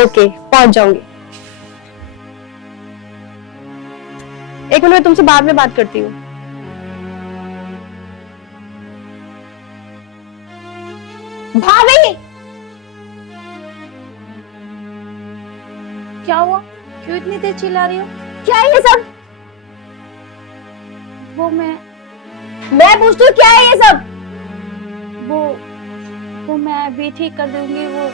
Okay, पहुंच जाऊंगी। एक मिनट, मैं तुमसे बाद में बात करती हूँ। भाभी, क्या हुआ? क्यों इतनी देर चिल्ला रही हो? क्या है ये सब? वो मैं पूछती हूँ क्या है ये सब? वो मैं अभी ठीक कर दूंगी। वो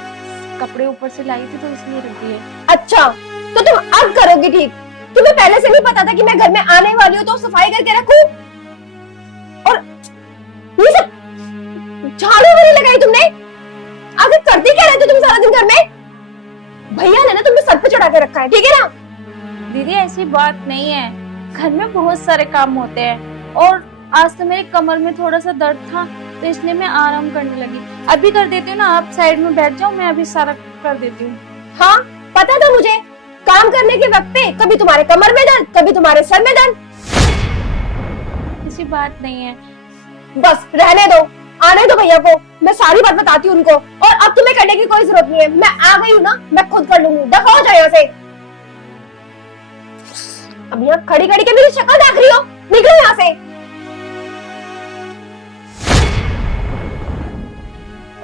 कपड़े ऊपर से लाई थी तो इसलिए रुक गई है। अच्छा, तो तुम अब करोगी ठीक? तुम्हें पहले से नहीं पता था कि मैं घर में आने वाली हूँ तो सफाई करके रखूं? और ये सब झाड़ू भी नहीं लगाई तुमने? आखिर करती क्या रहती हो तुम सारा दिन घर में? भैया ने ना तुम्हें सर पे चढ़ा के रखा है, ठीक है ना? दीदी ऐसी बात नहीं है, घर में बहुत सारे काम होते हैं और आज तो मेरी कमर में थोड़ा सा दर्द था तो इसलिए मैं आराम करने लगी। अभी कर देती हूँ ना, आप साइड में बैठ जाओ, मैं अभी सारा कर देती हूँ। हाँ, पता था मुझे। काम करने के वक्त पे कभी तुम्हारे कमर में दर्द, कभी तुम्हारे सर में दर्द। ऐसी बात नहीं है। बस रहने दो, आने दो भैया को, मैं सारी बात बताती हूँ उनको। और अब तुम्हें करने की कोई जरूरत नहीं है, मैं आ गई हूँ ना, मैं खुद कर लूंगी। दफा हो जाए यहाँ से। अब यहाँ खड़ी खड़ी के मेरी शक्ल देख रही हो? निकलो यहाँ से।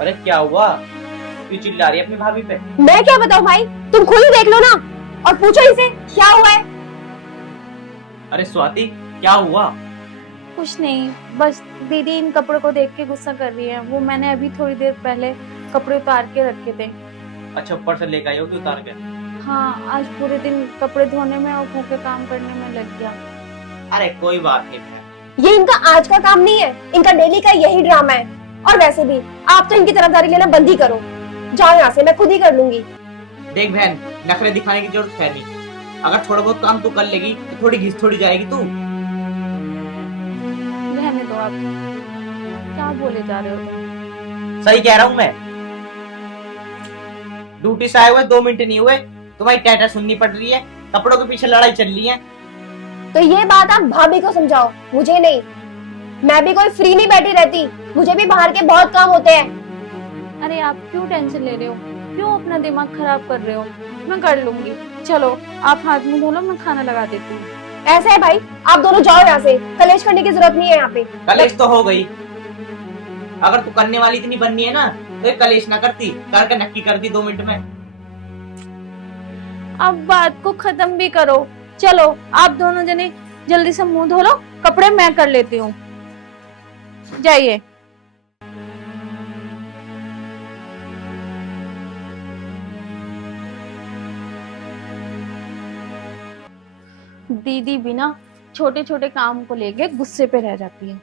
अरे क्या हुआ? क्यों चिल्ला रही है अपनी भाभी पे? मैं क्या बताऊं भाई, तुम खुद ही देख लो ना और पूछो इसे क्या हुआ है। अरे स्वाति, क्या हुआ? कुछ नहीं, बस दीदी इन कपड़ों को देख के गुस्सा कर रही है। वो मैंने अभी थोड़ी देर पहले कपड़े उतार के रखे थे। अच्छा, ऊपर से लेकर आई हो कि उतार के? हाँ, आज पूरे दिन कपड़े धोने में और घर के काम करने में लग गया। अरे कोई बात नहीं बहन। ये इनका आज का काम नहीं है, इनका डेली का यही ड्रामा है। और वैसे भी आप तो इनकी तरफदारी लेना बंद ही करो। जाओ यहाँ से, मैं खुद ही कर लूंगी। देख बहन, नखरे दिखाने की जरूरत है नहीं। अगर थोड़ा बहुत काम तू कर लेगी तो थोड़ी घिस थोड़ी जाएगी तू। रहने दो आप, क्या बोले जा रहे हो तुम? सही कह रहा हूँ मैं। ड्यूटी से आए हुए 2 मिनट नहीं हुए, तुम्हारी टैटा सुननी पड़ रही है, कपड़ों के पीछे लड़ाई चल रही है। तो ये बात आप भाभी को समझाओ, मुझे नहीं। मैं भी कोई फ्री नहीं बैठी रहती, मुझे भी बाहर के बहुत काम होते हैं। अरे आप क्यों टेंशन ले रहे हो? क्यों अपना दिमाग खराब कर रहे हो? मैं कर लूंगी। चलो आप हाथ मुंह धो लो, मैं खाना लगा देती हूँ। ऐसा है भाई, आप दोनों जाओ यहाँ से, कलेश करने की जरूरत नहीं है यहाँ पे। कलेश तो हो गई। अगर तू करने वाली इतनी बननी है ना तो ये कलेश ना करती, करके नक्की कर दी 2 मिनट में। अब बात को खत्म भी करो। चलो आप दोनों जने जल्दी से मुंह धो लो, कपड़े मैं कर लेती हूँ। जाइए। दीदी बिना छोटे छोटे काम को लेके गुस्से पे रह जाती है।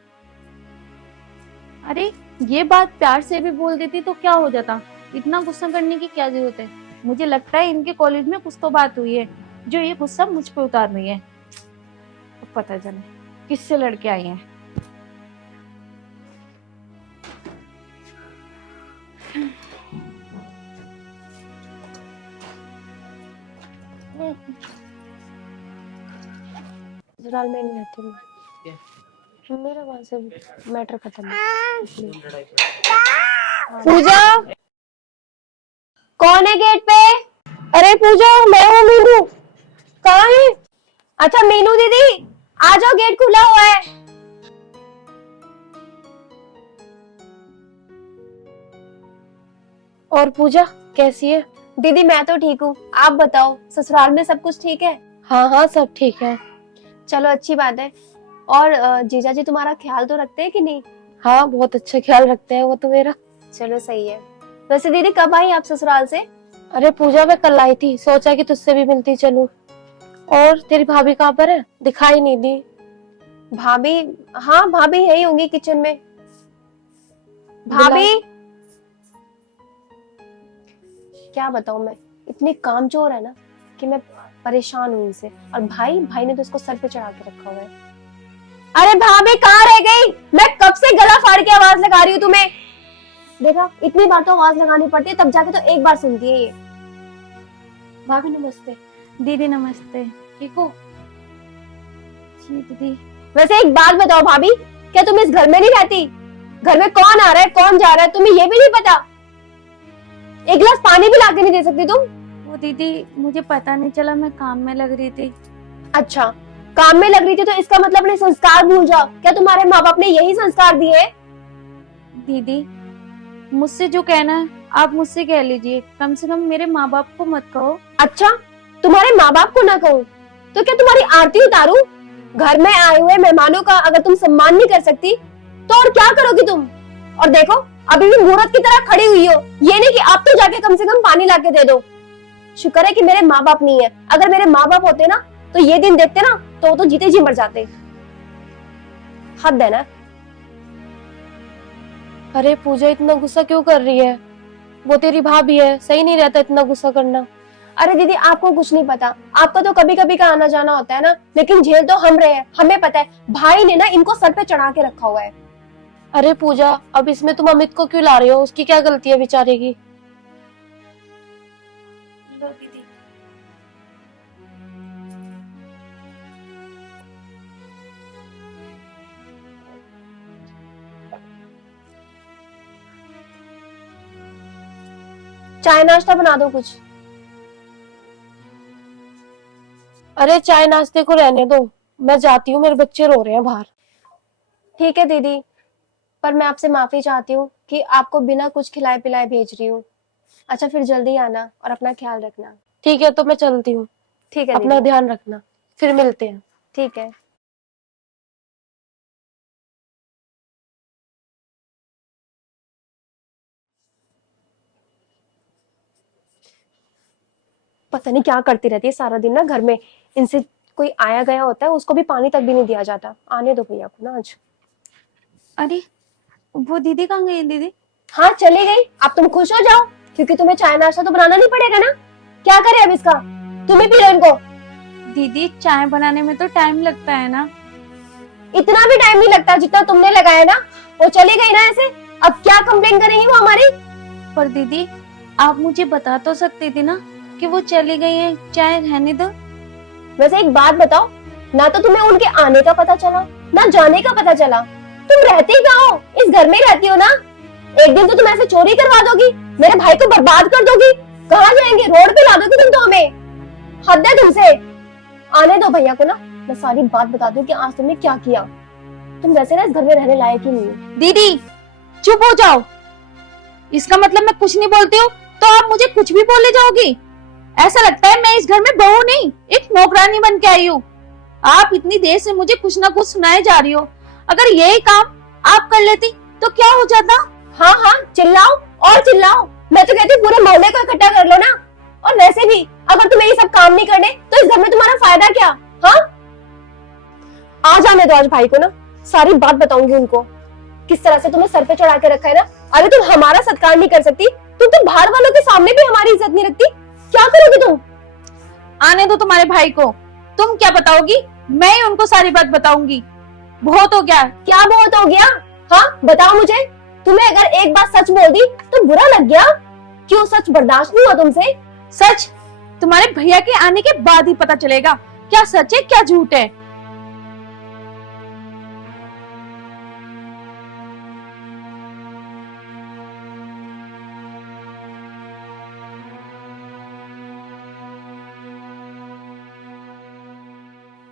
अरे ये बात प्यार से भी बोल देती तो क्या हो जाता? इतना गुस्सा करने की क्या जरूरत है? मुझे लगता है इनके कॉलेज में कुछ तो बात हुई है जो ये गुस्सा मुझ पे उतार रही है। अब पता चले किससे लड़के आई हैं। फिलहाल मैं नहीं रहती हूँ, मेरा वहां से मैटर खत्म है। पूजा, कौन है गेट पे? अरे पूजा, मैं हूँ मीनू। कहाँ है? अच्छा मीनू दीदी, आ जाओ, गेट खुला हुआ है। और पूजा कैसी है? दीदी मैं तो ठीक हूँ, आप बताओ ससुराल में सब कुछ ठीक है? हाँ हाँ सब ठीक है। चलो अच्छी बात है। और जीजा जी तुम्हारा ख्याल तो रखते हैं कि नहीं? हाँ बहुत अच्छा ख्याल रखते हैं वो तो मेरा। चलो सही है। वैसे दीदी कब आई आप ससुराल से? अरे पूजा मैं कल आई थी, सोचा कि तुझसे भी मिलती चलूं। और तेरी भाभी कहाँ पर है? दिखाई नहीं दी। भाभी? हाँ भाभी यही होंगी किचन में। भाभी? क्या बताऊं मैं, इतनी कामचोर है ना कि मैं परेशान हूँ इनसे। और भाई ने तो इसको सर पे चढ़ा के रखा हुआ है। अरे भाभी कहाँ रह गई? मैं कब से गला फाड़ के आवाज लगा रही हूँ तुम्हें। देखा, इतनी बार तो आवाज लगानी पड़ती है, तब जाके तो एक बार सुनती है ये। भाभी नमस्ते। दीदी नमस्ते। ठीक हो? जी दीदी। वैसे एक बात बताओ भाभी, क्या तुम इस घर में नहीं रहती? घर में कौन आ रहा है कौन जा रहा है तुम्हें ये भी नहीं पता? एक गिलास पानी भी लाके नहीं दे सकती तुम? वो दीदी मुझे पता नहीं चला, मैं काम में लग रही थी। अच्छा, काम में लग रही थी तो इसका मतलब अपने संस्कार भूल जाओ। क्या तुम्हारे माँ बाप ने यही संस्कार दिए हैं? दीदी मुझसे जो कहना है आप मुझसे कह लीजिए, कम से कम मेरे माँ बाप को मत कहो। अच्छा, तुम्हारे माँ बाप को ना कहूँ तो क्या तुम्हारी आरती उतारूं? घर में आए हुए मेहमानों का अगर तुम सम्मान नहीं कर सकती तो और क्या करोगी तुम? और देखो, अभी भी मूर्ख की तरह खड़ी हुई हो। ये नहीं कि आप तो जाके कम से कम पानी लाके दे दो। शुक्र है कि मेरे माँ बाप नहीं है। अगर मेरे माँ बाप होते ना तो ये दिन देखते ना तो वो तो जीते जी मर जाते। हद है ना। अरे पूजा इतना गुस्सा क्यों कर रही है? वो तेरी भाभी है, सही नहीं रहता इतना गुस्सा करना। अरे दीदी, आपको कुछ नहीं पता। आपका तो कभी कभी का आना जाना होता है ना, लेकिन झेल तो हम रहे हैं। हमें पता है भाई ने ना इनको सर पे चढ़ा के रखा हुआ है। अरे पूजा, अब इसमें तुम अमित को क्यों ला रही हो? उसकी क्या गलती है बेचारे की? लो दीदी। चाय नाश्ता बना दो कुछ। अरे चाय नाश्ते को रहने दो, मैं जाती हूँ, मेरे बच्चे रो रहे हैं बाहर। ठीक है दीदी, पर मैं आपसे माफी चाहती हूँ कि आपको बिना कुछ खिलाए पिलाए भेज रही हूँ। अच्छा, फिर जल्दी आना और अपना ख्याल रखना। ठीक है, तो मैं चलती हूँ। ठीक है अपना दीदी। ध्यान रखना, फिर मिलते हैं। ठीक है। पता नहीं क्या करती रहती है सारा दिन ना घर में। इनसे कोई आया गया होता है, उसको भी पानी तक भी नहीं दिया जाता। आने दो भैया को ना आज। अरे वो दीदी कहाँ गई? दीदी हाँ, चली गई। अब तुम खुश हो जाओ क्योंकि तुम्हें चाय नाश्ता तो बनाना नहीं पड़ेगा ना। क्या करे अब इसका? तुम ही पी लो इनको। दीदी चाय बनाने में तो टाइम लगता है ना। इतना भी टाइम नहीं लगता जितना तुमने लगाया ना। वो चली गई ना ऐसे, अब क्या कंप्लेन करेंगी वो हमारी? पर दीदी आप मुझे बता तो सकती थी ना कि वो चली गई है, चाय रहने दो। वैसे एक बात बताओ, ना तो तुम्हें उनके आने का पता चला ना जाने का पता चला। तुम रहती कहाँ हो? इस घर में ही रहती हो ना। एक दिन तो तुम ऐसे चोरी करवा दोगी, मेरे भाई को बर्बाद कर दोगी। कहाँ जाएंगे? रोड पे ला दोगी तुम तो हमें। हद है तुमसे। आने दो भैया को ना, मैं सारी बात बता दूं कि आज तुमने क्या किया। तुम वैसे ना इस घर में रहने लायक ही नहीं हो। दीदी चुप हो जाओ। इसका मतलब मैं कुछ नहीं बोलती हूँ तो आप मुझे कुछ भी बोले जाओगी? ऐसा लगता है मैं इस घर में बहू नहीं, एक नौकरानी बन के आई हूँ। आप इतनी देर से मुझे कुछ ना कुछ सुनाए जा रही हो। अगर यही काम आप कर लेती तो क्या हो जाता? हाँ हाँ, चिल्लाओ और चिल्लाओ। मैं तो कहती हूँ पूरे मोहल्ले को इकट्ठा कर लो ना। और वैसे भी अगर तुम्हें ये सब काम नहीं करने तो इस घर में तुम्हारा फायदा क्या? हाँ, आ जाने दो आज भाई को ना, सारी बात बताऊंगी उनको किस तरह से तुम्हें सर पे चढ़ा के रखा है ना। अरे तुम हमारा सत्कार नहीं कर सकती, तुम तो बाहर वालों के सामने भी हमारी इज्जत नहीं रखती। क्या करोगी तुम? आने दो तुम्हारे भाई को। तुम क्या बताओगी? मैं ही उनको सारी बात बताऊंगी। बहुत हो गया। क्या बहुत हो गया? हाँ बताओ मुझे। तुम्हें अगर एक बात सच बोल दी तो बुरा लग गया? क्यों, सच बर्दाश्त नहीं हुआ तुमसे? सच तुम्हारे भैया के आने के बाद ही पता चलेगा क्या सच है क्या झूठ है।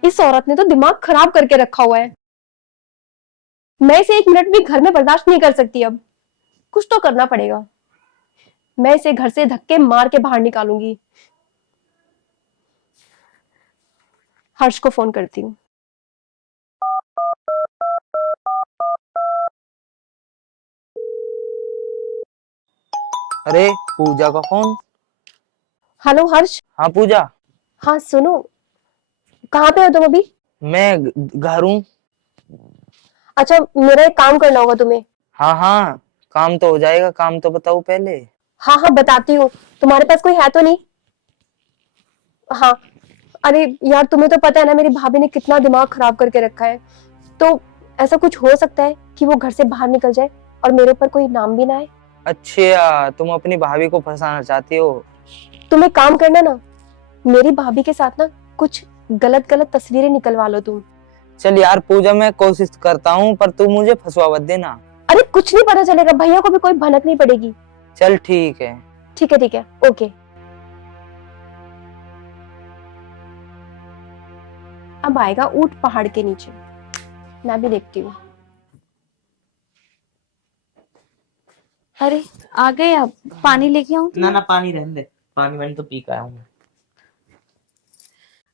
इस औरत ने तो दिमाग खराब करके रखा हुआ है। मैं इसे एक मिनट भी घर में बर्दाश्त नहीं कर सकती। अब कुछ तो करना पड़ेगा। मैं इसे घर से धक्के मार के बाहर निकालूंगी। हर्ष को फोन करती हूँ। अरे पूजा का फोन। हेलो हर्ष। हाँ पूजा। हाँ सुनो, कहाँ पे हो तुम अभी? मैं घर हूँ। अच्छा, मेरा एक काम करना होगा तुम्हें। हाँ हाँ, काम तो हो जाएगा, काम तो बताओ पहले। हाँ हाँ बताती हूँ। तुम्हारे पास कोई है तो नहीं? हाँ, अरे यार तुम्हें तो पता है ना मेरी भाभी ने कितना दिमाग खराब करके रखा है। तो ऐसा कुछ हो सकता है कि वो घर से बाहर निकल जाए और मेरे ऊपर कोई नाम भी ना आए। अच्छा, तुम अपनी भाभी को फंसाना चाहती हो? तुम एक काम करना ना, मेरी भाभी के साथ ना कुछ गलत गलत तस्वीरें निकलवा लो तुम। चल यार पूजा, मैं कोशिश करता हूँ, पर तू मुझे फंसवा मत देना। अरे कुछ नहीं पता चलेगा, भैया को भी कोई भनक नहीं पड़ेगी। चल ठीक है। ठीक है ठीक है, ओके। अब आएगा ऊंट पहाड़ के नीचे, मैं भी देखती हूँ। अरे आ गए आप, पानी लेके आऊं ना ना, पानी रहने दे, पानी मैंने तो पी के आया हूँ।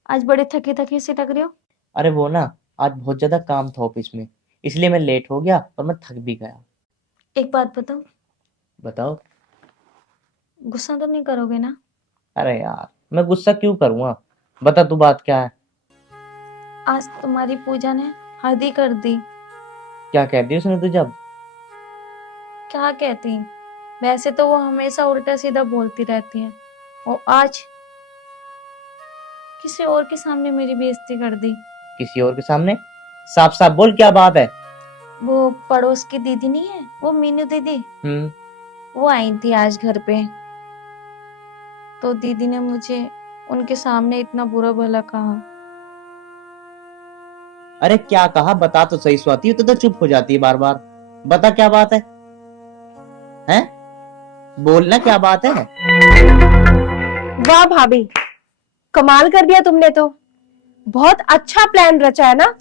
आज बड़े थके थके से लग रहे हो। अरे वो ना, आज बहुत ज्यादा काम था ऑफिस में, इसलिए मैं लेट हो गया और मैं थक भी गया। एक बात बताओ, बताओ। गुस्सा तो नहीं करोगे ना? अरे यार, मैं गुस्सा क्यों करूँगा, बता तू बात क्या है। आज तुम्हारी पूजा ने हद ही कर दी। क्या कह दी उसने तुझे अब? क्या कहती, वैसे तो वो हमेशा उल्टा सीधा बोलती रहती है, और आज किसी और के सामने मेरी बेइज्जती कर दी। किसी और के सामने? साफ साफ बोल, क्या बात है। वो पड़ोस की दीदी नहीं है, वो मीनू दीदी, वो आई थी आज घर पे, तो दीदी ने मुझे उनके सामने इतना बुरा भला कहा। अरे क्या कहा, बता तो सही स्वाति, तो चुप हो जाती है बार बार। बता क्या बात है, हैं? बोलना क्या बात है। वाह भाभी, कमाल कर दिया तुमने तो। बहुत अच्छा प्लान रचा है ना।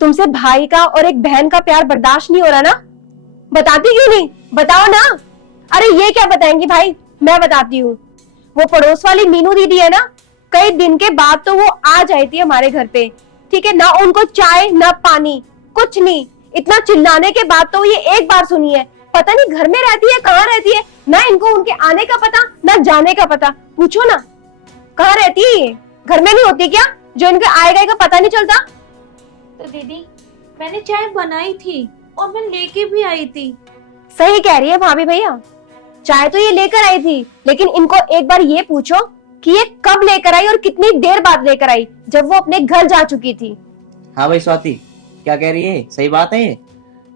तुमसे भाई का और एक बहन का प्यार बर्दाश्त नहीं हो रहा ना? बताती क्यों नहीं, बताओ ना। अरे ये क्या बताएंगी भाई, मैं बताती हूँ। वो पड़ोस वाली मीनू दीदी है ना, कई दिन के बाद तो वो आ जाती है हमारे घर पे, ठीक है ना। उनको चाय ना पानी, कुछ नहीं। इतना चिल्लाने के बाद तो ये एक बार सुनी है। पता नहीं घर में रहती है, कहाँ रहती है, ना इनको उनके आने का पता ना जाने का पता। पूछो ना कहाँ रहती है ये, घर में नहीं होती क्या, जो इनके आए गए का पता नहीं चलता। तो दीदी, मैंने चाय बनाई थी और मैं लेके भी आई थी। सही कह रही है भाभी भैया, चाय तो ये लेकर आई थी, लेकिन इनको एक बार ये पूछो कि ये कब लेकर आई और कितनी देर बाद लेकर आई, जब वो अपने घर जा चुकी थी। हाँ भाई स्वाति, क्या कह रही है, सही बात है ये?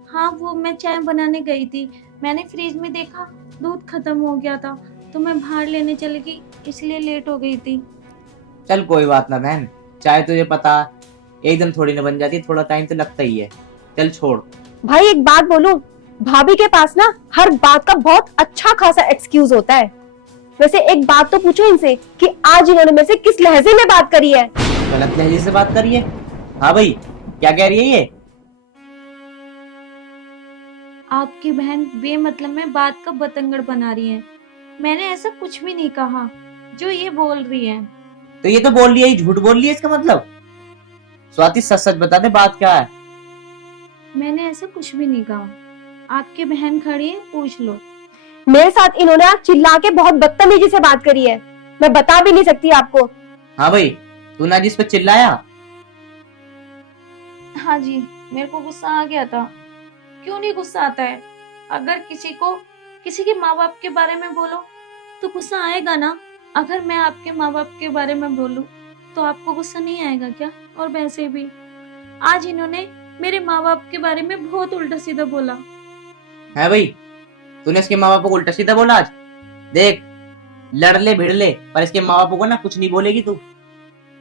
हाँ, वो मैं चाय बनाने गई थी, मैंने फ्रिज में देखा दूध खत्म हो गया था, तो मैं बाहर लेने चली गई, इसलिए लेट हो गई थी। चल कोई बात ना बहन, चाय तुझे पता एकदम थोड़ी ना बन जाती, थोड़ा टाइम तो लगता ही है। चल छोड़। भाई एक बात बोलूं, भाभी के पास ना हर बात का बहुत अच्छा खासा एक्सक्यूज होता है। वैसे एक बात तो पूछो इनसे कि आज इन्होंने मेरे से किस लहजे में बात करी है। गलत लहजे से बात करिए। हाँ भाई, क्या कह रही है ये? आपकी बहन बेमतलब में बात का बतंगड़ बना रही है। मैंने ऐसा कुछ भी नहीं कहा जो ये बोल रही है। तो ये तो बोल रही है, झूठ बोल रही है इसका मतलब। स्वाति सच सच बता दे, बात क्या है। मैंने ऐसा कुछ भी नहीं कहा, आपकी बहन खड़ी है, पूछ लो। मेरे साथ इन्होंने आज चिल्ला के बहुत बदतमीजी से बात करी है, मैं बता भी नहीं सकती आपको। हाँ भाई, तूने जिस पे चिल्लाया। हाँ जी, मेरे को गुस्सा आ गया था। क्यों नहीं गुस्सा आता है? अगर किसी के माँ बाप के बारे में बोलो तो गुस्सा आएगा ना। अगर मैं आपके माँ बाप के बारे में बोलूं तो आपको गुस्सा नहीं आएगा क्या? और वैसे भी आज इन्होंने मेरे माँ बाप के बारे में बहुत उल्टा सीधा बोला है भाई, तूने इसके माँ बापों को उल्टा सीधा बोला आज। देख, लड़ ले भिड़ ले, पर इसके माँ बापों को ना कुछ नहीं बोलेगी तू।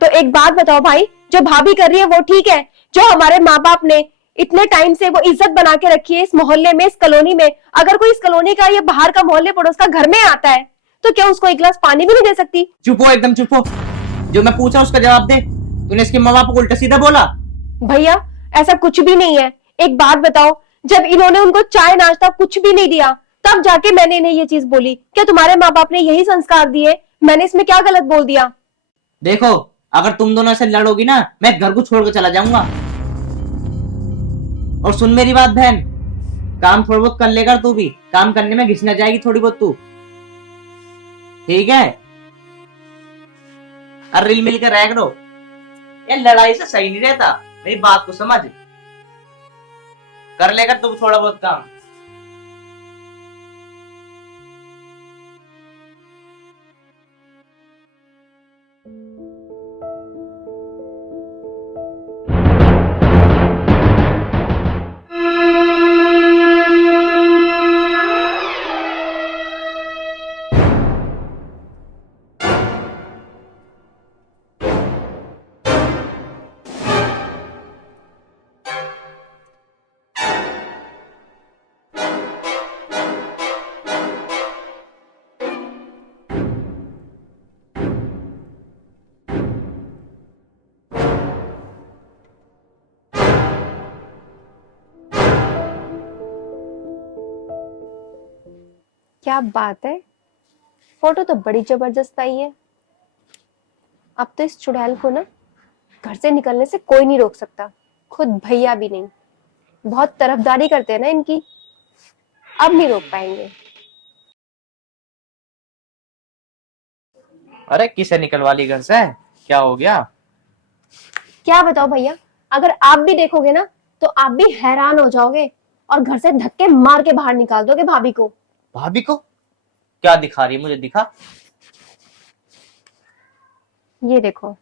तो एक बात बताओ भाई, जो भाभी कर रही है वो ठीक है? जो हमारे माँ बाप ने इतने टाइम से वो इज्जत बना के रखी है इस मोहल्ले में, इस कॉलोनी में, अगर कोई इस कॉलोनी का या बाहर का मोहल्ले पड़ोस का घर में आता है तो क्या उसको एक गिलास पानी भी नहीं दे सकती? चुप हो, एकदम चुप हो। जो मैं पूछा उसका जवाब दे। तूने इसके माँ बापों को उल्टा सीधा बोला? भैया ऐसा कुछ भी नहीं है। एक बात बताओ, जब इन्होंने उनको चाय नाश्ता कुछ भी नहीं दिया तब जाके मैंने इन्हें ये चीज बोली। क्या तुम्हारे माँ बाप ने यही संस्कार दिए? मैंने इसमें क्या गलत बोल दिया? देखो, अगर तुम दोनों ऐसे लड़ोगी ना, मैं घर को छोड़कर चला जाऊंगा। और सुन मेरी बात बहन, काम थोड़ा बहुत कर लेकर तू भी, काम करने में घिसना जाएगी थोड़ी बहुत तू, ठीक है? और रिल मिल कर रह करो, ये लड़ाई से सही नहीं रहता। मेरी बात को समझ, कर लेकर तू थोड़ा बहुत काम। क्या बात है, फोटो तो बड़ी जबरदस्त आई है। अब तो इस चुड़ैल को ना घर से निकलने से कोई नहीं रोक सकता, खुद भैया भी नहीं। बहुत तरफदारी करते हैं ना इनकी, अब नहीं रोक पाएंगे। अरे किसे निकलवा ली घर से, क्या हो गया? क्या बताओ भैया, अगर आप भी देखोगे ना तो आप भी हैरान हो जाओगे और घर से धक्के मार के बाहर निकाल दोगे भाभी को। भाभी को क्या दिखा रही है, मुझे दिखा। ये देखो।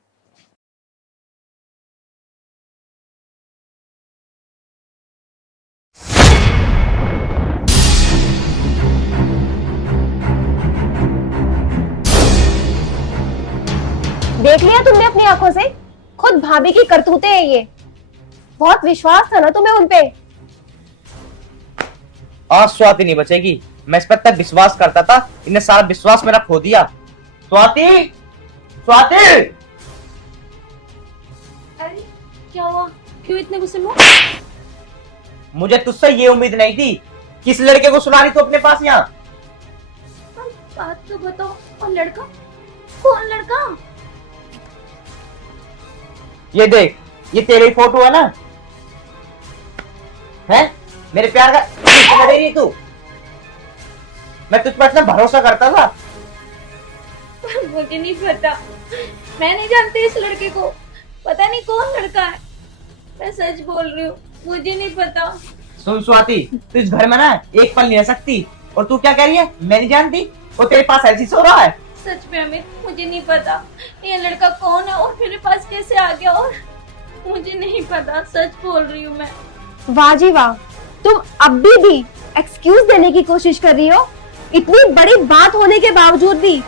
देख लिया तुमने अपनी आंखों से, खुद भाभी की करतूतें हैं ये। बहुत विश्वास था ना तुम्हें उनपे। आज स्वाति नहीं बचेगी। मैं इस पर तक विश्वास करता था, इन्हें सारा विश्वास मेरा खो दिया। स्वाति, स्वाति! अरे क्या हुआ, क्यों इतने गुस्से में हो? मुझे तुझसे ये उम्मीद नहीं थी, किस लड़के को सुना रही तू अपने पास यहाँ? बात तो बताओ। और लड़का कौन? लड़का ये देख, ये तेरी फोटो है ना? है मेरे प्यार का कर रही है तू? मैं तुझ पर इतना भरोसा करता था। मुझे नहीं पता, मैं नहीं जानती इस लड़के को। पता नहीं कौन लड़का है। मैं सच बोल रही हूँ, मुझे नहीं पता। सुन स्वाति, तू इस घर में ना एक पल नहीं रह सकती। और तू क्या कह रही है, मैं नहीं जानती? वो तेरे पास ऐसी सो रहा है। सच में अमित, मुझे नहीं पता ये लड़का कौन है और मेरे पास कैसे आ गया, और मुझे नहीं पता। सच बोल रही हूँ मैं। वाह जी वाह, तुम अब भी एक्सक्यूज देने की कोशिश कर रही हो। इतनी बड़ी बात होने के बावजूद भी।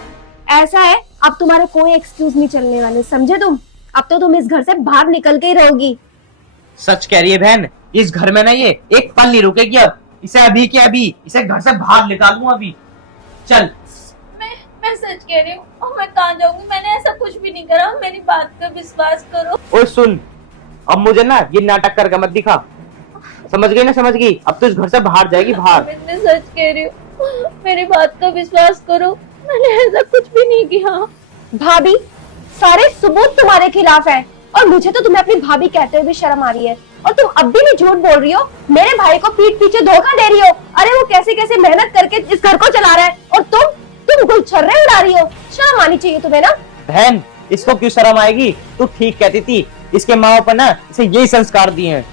ऐसा है, अब तुम्हारे कोई एक्सक्यूज नहीं चलने वाले, समझे तुम? अब तो तुम इस घर से बाहर निकल के ही रहोगी। सच कह रही है बहन, इस घर में ना ये एक पल नहीं रुकेगी। अब इसे अभी के अभी इसे घर से बाहर निकालूं अभी। चल। मैं सच कह रही हूँ, और मैं कहाँ जाऊंगी? मैंने ऐसा कुछ भी नहीं करा, मेरी बात का विश्वास करो। ओए सुन, अब मुझे ना ये नाटक करके मत दिखा, समझ गई ना? समझ गई? अब तो इस घर से बाहर जाएगी, बाहर। मैं सच कह रही हूँ, मेरी बात का विश्वास करो, मैंने ऐसा कुछ भी नहीं किया। भाभी, सारे सबूत तुम्हारे खिलाफ है और मुझे तो तुम्हें अपनी भाभी कहते हुए भी शर्म आ रही है। और तुम अब भी नहीं झूठ बोल रही हो, मेरे भाई को पीठ पीछे धोखा दे रही हो। अरे वो कैसे कैसे मेहनत करके इस घर को चला रहा है और तुम गुलछर्रे उड़ा रही हो। शर्म आनी चाहिए तुम्हें ना। बहन, इसको क्यों शर्म आएगी? तू ठीक कहती थी, इसके माँ बाप ना इसे यही संस्कार दिए हैं।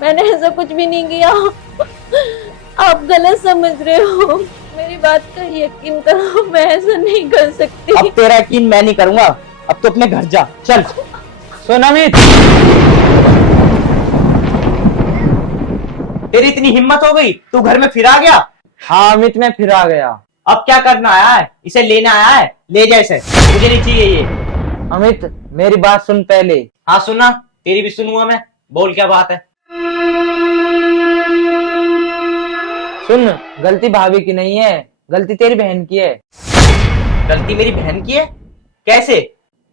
मैंने ऐसा कुछ भी नहीं किया, आप गलत समझ रहे हो। मेरी बात का यकीन करो, मैं ऐसा नहीं कर सकती। अब तेरा यकीन मैं नहीं करूंगा, अब तो अपने घर जा। चल। सुन अमित, तेरी इतनी हिम्मत हो गई, तू घर में फिर आ गया? हाँ अमित, मैं फिर आ गया। अब क्या करना आया है? इसे लेना आया है? ले जा इसे, मुझे नहीं चाहिए ये। अमित मेरी बात सुन पहले। हाँ सुना, तेरी भी सुनूंगा मैं। बोल, क्या बात है? सुन, गलती भाभी की नहीं है, गलती तेरी बहन की है। गलती मेरी बहन की है? कैसे?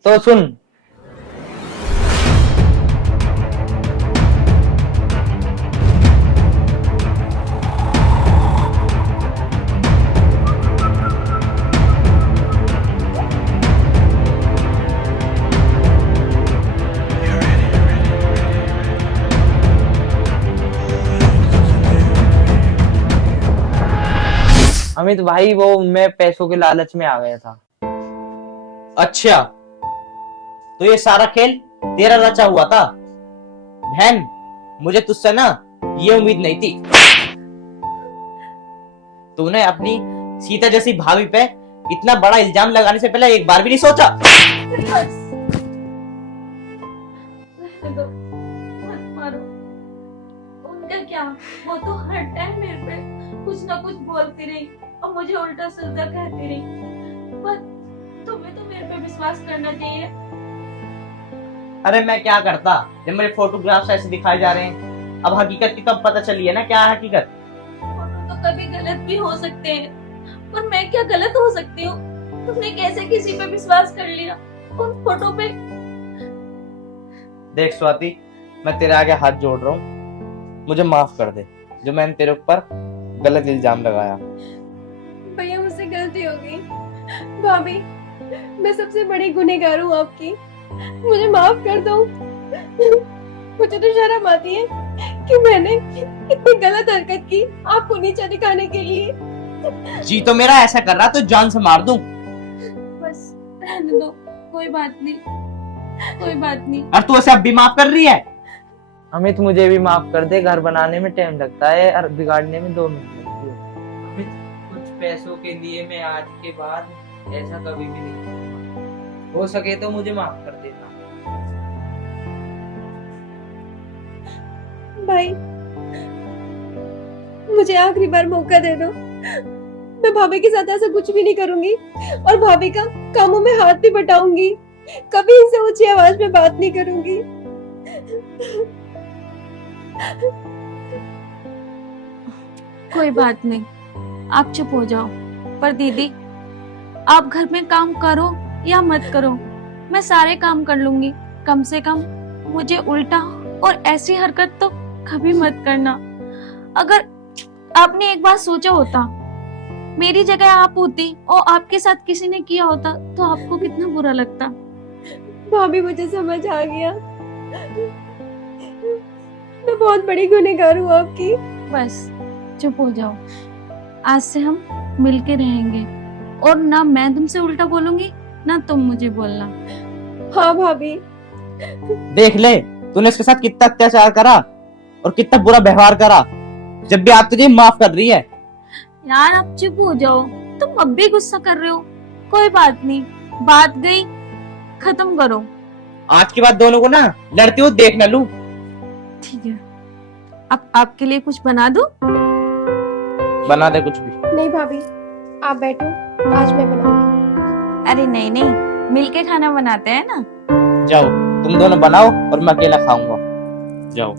तो सुन, अमित भाई, वो मैं पैसों के लालच में आ गया था। अच्छा, तो ये सारा खेल तेरा रचा हुआ था? बहन, मुझे तुझसे ना ये उम्मीद नहीं थी। तूने अपनी सीता जैसी भाभी पे इतना बड़ा इल्जाम लगाने से पहले एक बार भी नहीं सोचा? मत मारो। उनका क्या, वो तो हर टाइम मेरे पे कुछ ना कुछ बोलती रही और मुझे उल्टा सीधा कहती रही। पर तुम्हें तो मेरे पे विश्वास करना चाहिए। अरे मैं क्या करता जब मेरे फोटोग्राफ्स ऐसे दिखाए जा रहे हैं। अब हकीकत की तब पता चली है ना क्या है हकीकत। फोटो तो कभी गलत भी हो सकते हैं, पर मैं क्या गलत हो सकती हूँ? तुमने कैसे किसी पे विश्वास कर लिया उन फोटो पे? देख स्वाति, मैं तेरे आगे हाथ जोड़ रहा हूँ, मुझे माफ कर दे जो मैंने तेरे ऊपर गलत इल्जाम लगाया। भैया मुझसे गलती हो गई। भाभी, मैं सबसे बड़ी गुनहगार हूँ आपकी, मुझे माफ कर दो। मुझे तो शर्म आती है कि मैंने इतनी गलत हरकत की आपको नीचा दिखाने के लिए। जी तो मेरा ऐसा कर रहा तो जान से मार दूं। बस रहने दो, कोई बात नहीं, कोई बात नहीं। और तू ऐसे अब भी माफ कर रही है? अमित मुझे भी माफ कर दे, घर बनाने में टाइम लगता है और बिगाड़ने में 2 मिनट लगती है। अमित कुछ पैसों के लिए मैं आज के बाद ऐसा कभी भी नहीं करूंगा। हो सके तो मुझे माफ कर देना। भाई, मुझे आखिरी बार मौका दे दो। मैं भाभी के साथ ऐसा कुछ भी नहीं करूंगी और भाभी का कामों में हाथ भी बटाऊंगी। कभी इनसे ऊंची आवाज में बात नहीं करूंगी। कोई बात नहीं, आप चुप हो जाओ। पर दीदी, आप घर में काम करो या मत करो, मैं सारे काम कर लूंगी। कम से कम मुझे उल्टा और ऐसी हरकत तो कभी मत करना। अगर आपने एक बार सोचा होता, मेरी जगह आप होती और आपके साथ किसी ने किया होता तो आपको कितना बुरा लगता। भाभी, मुझे समझ आ गया, मैं बहुत बड़ी गुनहगार हूँ आपकी। बस चुप हो जाओ। आज से हम मिलके रहेंगे और ना मैं तुमसे उल्टा बोलूंगी ना तुम मुझे बोलना। हाँ भाभी। देख ले, तूने इसके साथ कितना अत्याचार करा और कितना बुरा व्यवहार करा, जब भी आप तुझे माफ कर रही है। यार आप चुप हो जाओ, तुम अब भी गुस्सा कर रहे हो। कोई बात नहीं, बात गई, खत्म करो। आज के बाद दोनों को ना लड़ते हुए देख न लूं। ठीक है, अब आपके लिए कुछ बना दूं? बना दे कुछ भी। नहीं भाभी, आप बैठो, आज मैं बनाऊंगी। अरे नहीं नहीं, मिलके खाना बनाते हैं ना। जाओ, तुम दोनों बनाओ और मैं अकेला खाऊंगा। जाओ।